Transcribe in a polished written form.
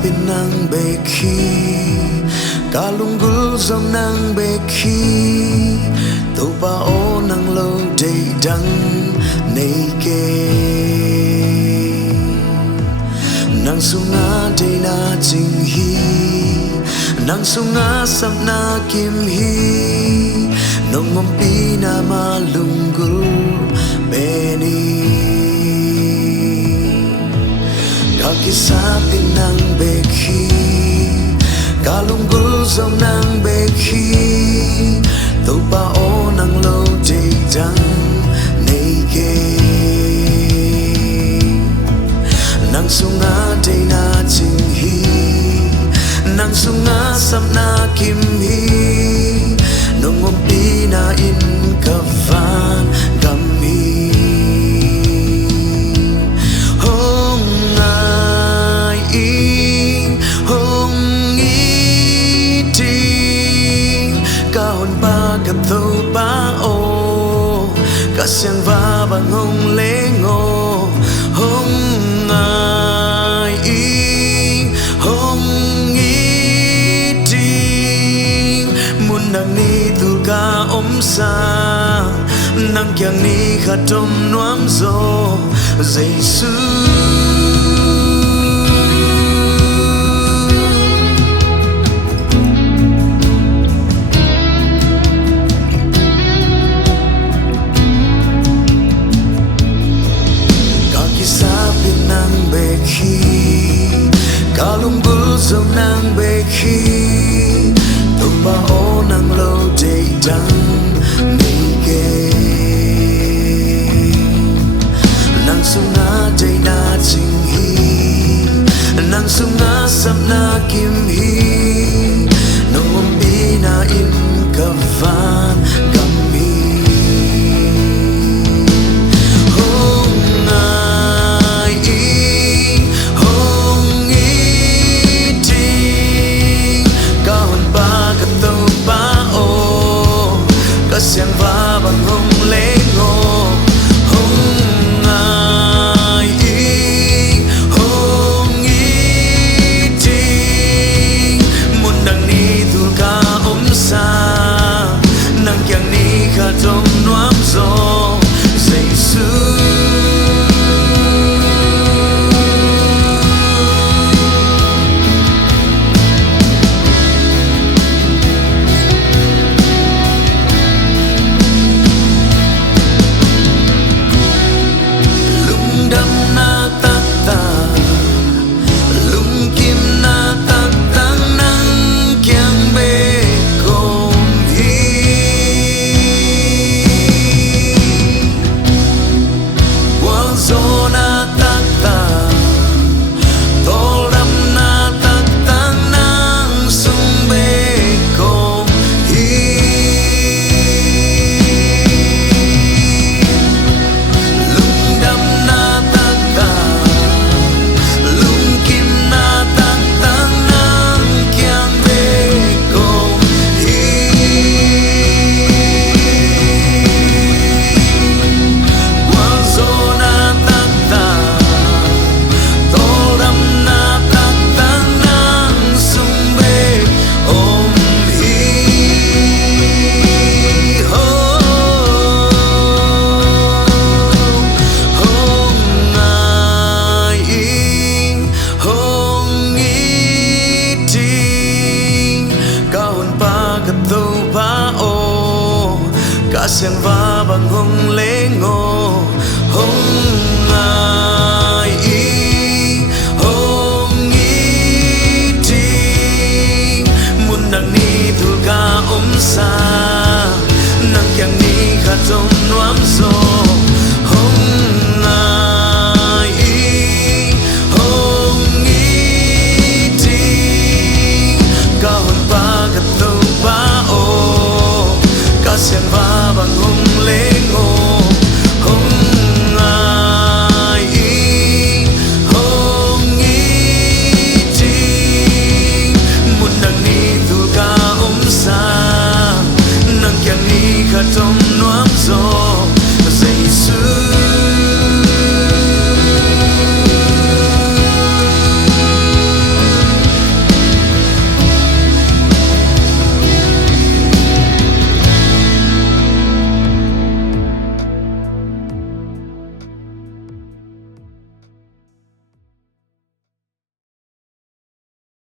kisapin nang beki kalunggulh zong nang beki Topa o nanglo deihdang neike nang sunga deihna cing hi nang sunga sapna kim hi Nong ompihna ma lunggulh beni kisapin nang beki kalunggulh zong nang beki Topa o nanglo deihdang neike nang sunga deihna cing hi nang sunga sapna kim hi Nong ompihna in kavan gam hi honpa gặp Topa o cả siang và bằng hongleng o hong ai hong ting Mundang nitul ka sa Nangkiang ni khat nuam zo Zeisu kalunggulh zong nang beki Topa o nanglo deihdang neike nang sunga deihna cing hi nang sunga sapna kim hi Nong ompihna in kavan gam hi siang và bằng hongleng o hong ai hong ting Mundang nitul ka sa Nangkiang ni khat nuam zo Zeisu Lungdamna taktak lungkimna taktak Nangkiang be komhi Gualzawhna taktak Lungdamna taktak nang sung be komhi Lungdamna lungkimna taktak Nangkiang be komhi Gualzawhna taktak Lungdamna taktak nang sung be omhi hong ai hong ting ka honpa gặp Topa o cả siang